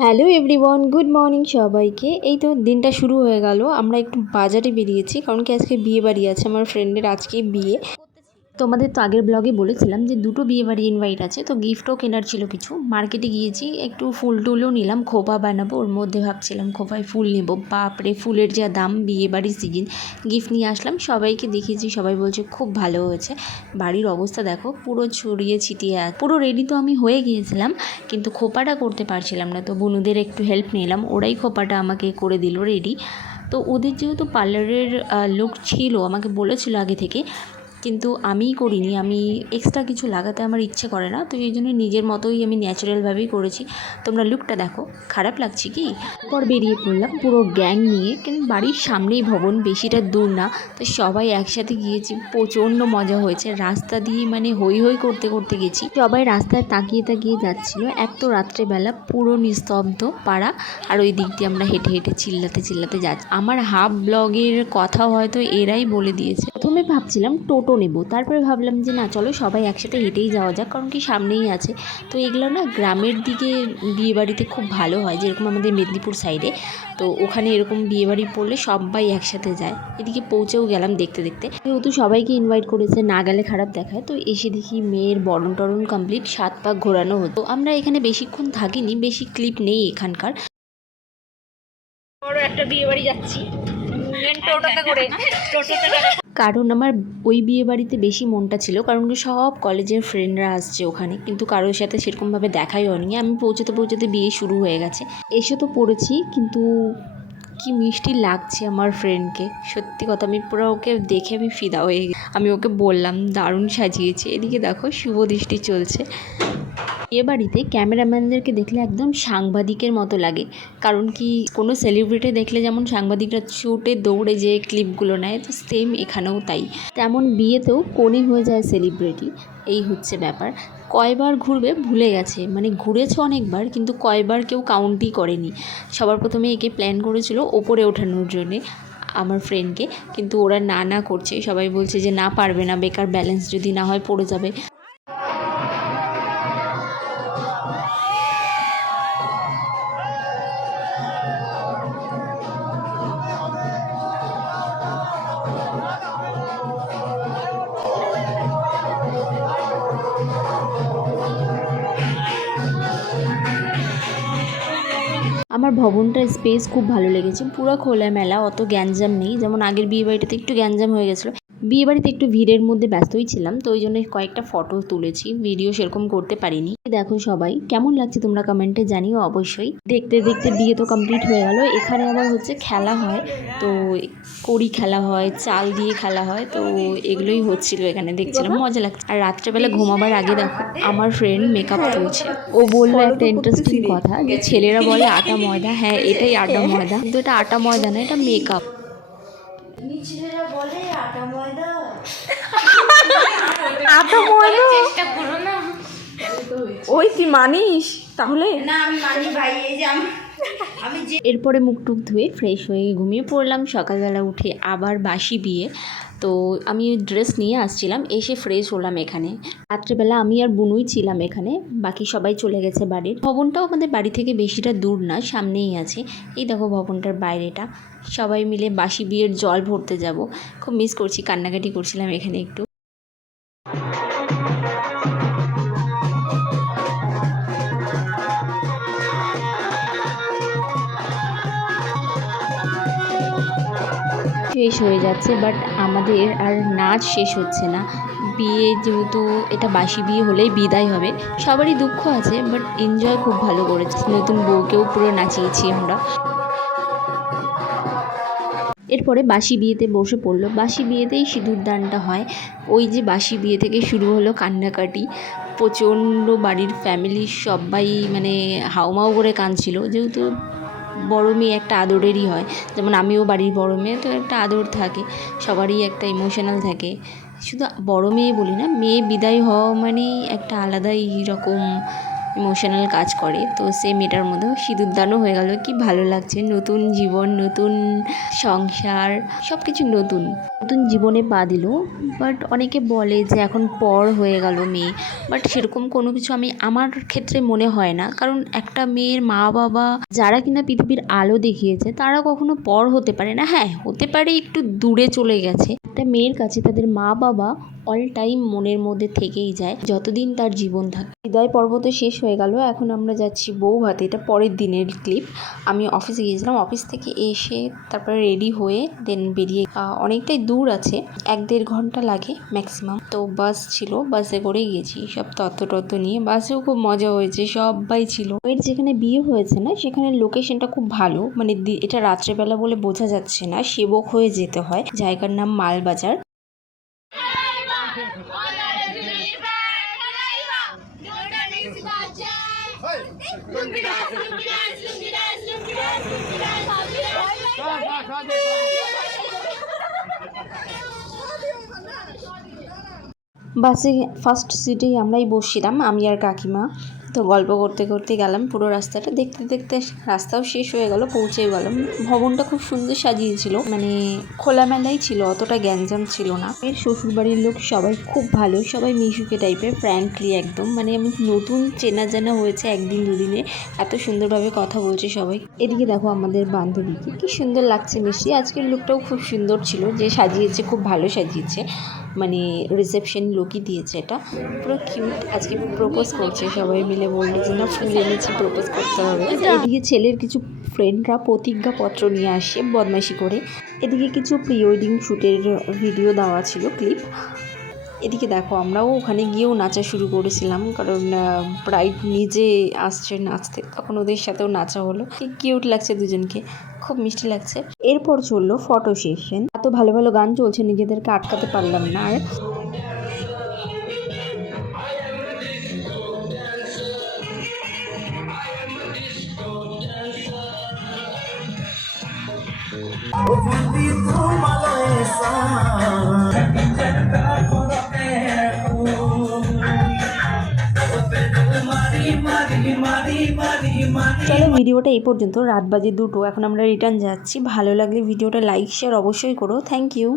Hello everyone, good morning সবাইকে। এই তো দিনটা শুরু হয়ে গেল। আমরা একটু বাজারে বেরিয়েছি, কারণ কি আজকে বিয়ে বাড়ি আছে, আমার ফ্রেন্ডের আজকেই বিয়ে। তোমাদের তো আগের ব্লগে বলেছিলাম যে দুটো বিয়ে বাড়ি ইনভাইট আছে, তো গিফটও কেনার ছিল কিছু। মার্কেটে গিয়েছি, একটু ফুল টুলও নিলাম, খোপা বানাবো ওর মধ্যে, ভাবছিলাম খোপায় ফুল নেবো। বাপরে, ফুলের যা দাম, বিয়ে বাড়ির সিজন। গিফট নিয়ে আসলাম, সবাইকে দেখিয়েছি, সবাই বলছে খুব ভালো হয়েছে। বাড়ির অবস্থা দেখো, পুরো ছড়িয়ে ছিটিয়ে আছে। পুরো রেডি তো আমি হয়ে গিয়েছিলাম, কিন্তু খোপাটা করতে পারছিলাম না, তো বনুদের একটু হেল্প নিলাম, ওরাই খোপাটা আমাকে করে দিল রেডি। তো ওদের যেহেতু পার্লারের লোক ছিল, আমাকে বলেছিল আগে থেকে, কিন্তু আমিই করিনি। আমি এক্সট্রা কিছু লাগাতে আমার ইচ্ছে করে না, তো এই জন্য নিজের মতোই আমি ন্যাচারালভাবেই করেছি। তোমরা লুকটা দেখো, খারাপ লাগছে কি? পর বেরিয়ে পড়লাম পুরো গ্যাং নিয়ে, কিন্তু বাড়ির সামনেই ভবন, বেশিটা দূর না, তো সবাই একসাথে গিয়েছি। প্রচণ্ড মজা হয়েছে, রাস্তা দিয়ে মানে হই হই করতে করতে গেছি। সবাই রাস্তায় তাকিয়ে তাকিয়ে যাচ্ছিল। এক তো রাত্রেবেলা, পুরো নিস্তব্ধ পাড়া, আর ওই দিক দিয়ে আমরা হেঁটে হেঁটে চিল্লাতে চিল্লাতে যাচ্ছি। আমার হাফ ব্লগের কথা হয়তো এরাই বলে দিয়েছে। প্রথমে ভাবছিলাম টোটো নেব, তারপরে ভাবলাম যে না, চলো সবাই একসাথে হেঁটেই যাওয়া যাক, কারণ কি সামনেই আছে। তো এগুলো না গ্রামের দিকে বিয়েবাড়িতে খুব ভালো হয়, যেরকম আমাদের মেদিনীপুর সাইডে, তো ওখানে এরকম বিয়েবাড়ি পড়লে সবাই একসাথে যায়। এদিকে পৌঁছেও গেলাম দেখতে দেখতে। যেহেতু সবাইকে ইনভাইট করেছে, না গেলে খারাপ দেখায়, তো এসে দেখি মেয়ের বরণ টরণ কমপ্লিট, 7 পাক ঘোরানো হতো। আমরা এখানে বেশিক্ষণ থাকিনি, বেশি ক্লিপ নেই এখানকার। বড় একটা বিয়ে বাড়ি যাচ্ছি টোটোতে করে। কারণ আমার ওই বিয়ে বাড়িতে বেশি মনটা ছিল, কারণ সব কলেজের ফ্রেন্ডরা আসছে ওখানে, কিন্তু কারোর সাথে সেরকমভাবে দেখাই হয়নি। আমি পৌঁছতে পৌঁছতে বিয়ে শুরু হয়ে গেছে। এসে তো পড়েছি, কিন্তু কি মিষ্টি লাগছে আমার ফ্রেন্ডকে, সত্যি কথা। আমি পুরো ওকে দেখে আমি ফিদা হয়ে গেছি। আমি ওকে বললাম দারুণ সাজিয়েছে। এদিকে দেখো শুভ দৃষ্টি চলছে। এ বাড়িতে ক্যামেরাম্যানদেরকে দেখলে একদম সাংবাদিকের মতো লাগে, কারণ কি কোনো সেলিব্রিটি দেখলে যেমন সাংবাদিকরা ছুটে দৌড়ে যে ক্লিপগুলো নেয়, তো সেম এখানেও তাই। তেমন বিয়েতেও কোণে হয়ে যায় সেলিব্রিটি, এই হচ্ছে ব্যাপার। কয়বার ঘুরবে ভুলে গেছে, মানে ঘুরেছে অনেকবার, কিন্তু কয়বার কেউ কাউন্টই করেনি। সবার প্রথমে একে প্ল্যান করেছিল ওপরে ওঠানোর জন্যে, আমার ফ্রেন্ডকে, কিন্তু ওরা না না করছে। সবাই বলছে যে না, পারবে না, বেকার, ব্যালেন্স যদি না হয় পড়ে যাবে। আমার ভবনটার স্পেস খুব ভালো লেগেছে, পুরো খোলামেলা, অত গ্যাঞ্জাম নেই। যেমন আগের বিয়েবাড়িটাতে একটু গ্যাঞ্জাম হয়ে গেছিলো। বিয়েবাড়িতে একটু ভিড়ের মধ্যে ব্যস্তই ছিলাম, তো ওই জন্য কয়েকটা ফটো তুলেছি, ভিডিও সেরকম করতে পারিনি। দেখো সবাই কেমন লাগছে তোমরা কমেন্টে জানিও অবশ্যই। দেখতে দেখতে বিয়ে তো কমপ্লিট হয়ে গেল। এখানে আবার হচ্ছে খেলা হয়, তো কড়ি খেলা হয়, চাল দিয়ে খেলা হয়, তো এগুলোই হচ্ছিল এখানে, দেখছিলাম, মজা লাগছে। আর রাত্রেবেলা ঘুমাবার আগে দেখো আমার ফ্রেন্ড মেকআপ তুলছে। ও বললো একটা ইন্টারেস্টিং কথা, যে ছেলেরা বলে আটা ময়দা, হ্যাঁ এটাই আটা ময়দা, কিন্তু এটা আটা ময়দা না, এটা মেকআপ। ছেলেরা বলে আটা ময়দা, আটা ময়দা চেষ্টা করো না। ওই তুই মানিস তাহলে? না আমি মানি ভাই, এই যে আমি যে এরপরে মুখ টুক ধুয়ে ফ্রেশ হয়ে ঘুমিয়ে পড়লাম। সকালবেলা উঠে আবার বাসি বিয়ে, তো আমি ড্রেস নিয়ে আসছিলাম, এসে ফ্রেশ হলাম এখানে। রাত্রেবেলা আমি আর বুনুই ছিলাম এখানে, বাকি সবাই চলে গেছে বাড়ির। ভবনটাও আমাদের বাড়ি থেকে বেশিটা দূর না, সামনেই আছে। এই দেখো ভবনটার বাইরেটা। সবাই মিলে বাসি বিয়ের জল ভরতে যাব, খুব মিস করছি, কান্নাকাটি করছিলাম এখানে একটু। শেষ হয়ে যাচ্ছে, বাট আমাদের আর নাচ শেষ হচ্ছে না। বিয়ে যেহেতু এটা বাসি বিয়ে হলেই বিদায় হবে, সবারই দুঃখ আছে, বাট এনজয় খুব ভালো করেছি। নতুন বউকেও পুরো নাচিয়েছি আমরা। এরপরে বাসি বিয়েতে বসে পড়লো। বাসি বিয়েতেই সিঁদুর দানটা হয়। ওই যে বাসি বিয়ে থেকে শুরু হলো কান্নাকাটি, প্রচণ্ড বাড়ির ফ্যামিলির সবাই মানে হাউমাউ করে কাঁদছিল, যেহেতু বড় মেয়ে একটা আদরেরই হয়। যেমন আমিও বাড়ির বড় মেয়ে, তো একটা আদর থাকে, সবারই একটা ইমোশনাল থাকে। শুধু বড় মেয়ে বলি না, মেয়ে বিদায় হওয়া মানেই একটা আলাদাই রকম ইমোশনাল কাজ করে। তো সেই মেয়েটার মধ্যেও সিঁদুর দানও হয়ে গেল। কি ভালো লাগছে, নতুন জীবন, নতুন সংসার, সব কিছু নতুন নতুন জীবনে পা দিল। বাট অনেকে বলে যে এখন পর হয়ে গেল মেয়ে, বাট সেরকম কোনো কিছু আমার ক্ষেত্রে মনে হয় না। কারণ একটা মেয়ের মা বাবা যারা কিনা পৃথিবীর আলো দেখিয়েছে তারা কখনো পর হতে পারে না। হ্যাঁ, হতে পারে একটু দূরে চলে গেছে। একটা মেয়ের কাছে তাদের মা বাবা অল টাইম মনের মধ্যে থেকেই যায় যতদিন তার জীবন থাকে। বিদায় পর্ব তো শেষ হয়ে গেল, এখন আমরা যাচ্ছি বৌভাতে। এটা পরের দিনের ক্লিপ। আমি অফিসে গিয়েছিলাম, অফিস থেকে এসে তারপরে রেডি হয়ে দেন বেরিয়ে অনেকটাই দূর আছে, 1-1.5 ঘন্টা লাগে ম্যাক্সিমাম। তো বাস ছিল, বাসে করেই গেছি, সব তত্ত্ব নিয়ে। বাসেও খুব মজা হয়েছে, সবাই ছিল। এর যেখানে বিয়ে হয়েছে না সেখানে লোকেশনটা খুব ভালো, মানে এটা রাত্রেবেলা বলে বোঝা যাচ্ছে না, সেবক হয়ে যেতে হয়। জায়গার নাম মালবাজার। বাসে ফার্স্ট সিটেই আমরাই বসছিলাম, আমি আর কাকিমা। তো গল্প করতে করতে গেলাম পুরো রাস্তাটা, দেখতে দেখতে রাস্তাও শেষ হয়ে গেল, পৌঁছে গেলাম। ভবনটা খুব সুন্দর সাজিয়েছিল, মানে খোলামেলাই ছিল, অতটা গ্যাঞ্জাম ছিল না। এর শ্বশুরবাড়ির লোক সবাই খুব ভালো, সবাই মিশুকে টাইপের, ফ্র্যাঙ্কলি একদম। মানে আমি নতুন চেনা জানা হয়েছে 1-2 দিনে, এত সুন্দরভাবে কথা বলছে সবাই। এদিকে দেখো আমাদের বান্ধবীকে কি সুন্দর লাগছে মিষ্টি। আজকের লুকটাও খুব সুন্দর ছিল, যে সাজিয়েছে খুব ভালো সাজিয়েছে, মানে রিসেপশন লুকই দিয়েছে, এটা পুরো কিউট। আজকে প্রপোজ করছে, সবাই মিলে বললো যে না ফুল এনেছি, প্রপোজ করতে হবে। এদিকে ছেলের কিছু ফ্রেন্ডরা প্রতিজ্ঞাপত্র নিয়ে আসে বদমাইশি করে। এদিকে কিছু প্রি ওয়েডিং শ্যুটের ভিডিও দেওয়া ছিল, ক্লিপ। এদিকে দেখো আমরাও ওখানে গিয়েও নাচা শুরু করেছিলাম, কারণ ব্রাইড নিজে আসছে নাচতে, তখন ওদের সাথেও নাচা হলো। কি কিউট লাগছে দুজনকে, খুব মিষ্টি লাগছে। এরপর চললো ফটো সেশন। এত ভালো ভালো গান চলছে, নিজেদেরকে আটকাতে পারলাম না আর। চলো ভিডিওটা এই পর্যন্ত, রাত বাজে 2টো, এখন আমরা রিটার্ন যাচ্ছি। ভালো লাগলে ভিডিওটা লাইক শেয়ার অবশ্যই করো। Thank you.